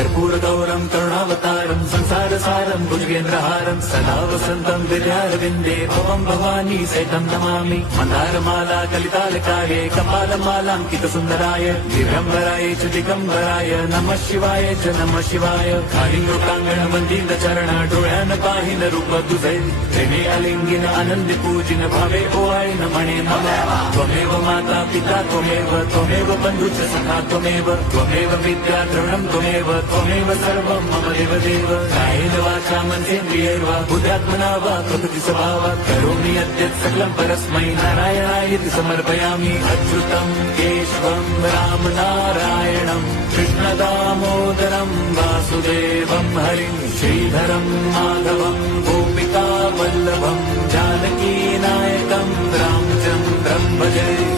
कर्पूरगौरं करुणावतारं संसारसारं भुजगेन्द्रहारं सदा वसन्तं विद्यारविन्दे भवं भवानी सहितं नमामि। मन्दारमाला कलितालकाये कपालमालाङ्कितसुन्दराय दिव्यम्बराय च दिगम्बराय नमः शिवाय च नमः शिवाय। कालिङ्गोकाङ्गण मन्दिरचरण डोळ्यान पाहिन रूप तुझे प्रेमे अलिंगिन आनंदी पूजिन भावे ओवाळीन म्हणे मला त्वमेव माता पिता त्वमेव बंधुच सखा त्वमेव विद्या द्रवणं त्वमेव सर्वं मम देवदेव। कायेन वाचा मनसेन्द्रियैर्वा बुद्ध्यात्मना वा प्रकृति स्वभावात् करोमि यद्यत् सकलं परस्मै नारायणायेति समर्पयामि। अच्युतं केशवं राम नारायणं कृष्णदामोदरं वासुदेवं हरिं श्रीधरं माधवं गोपिका वल्लभं जानकी नायकं रामचन्द्रं भजे।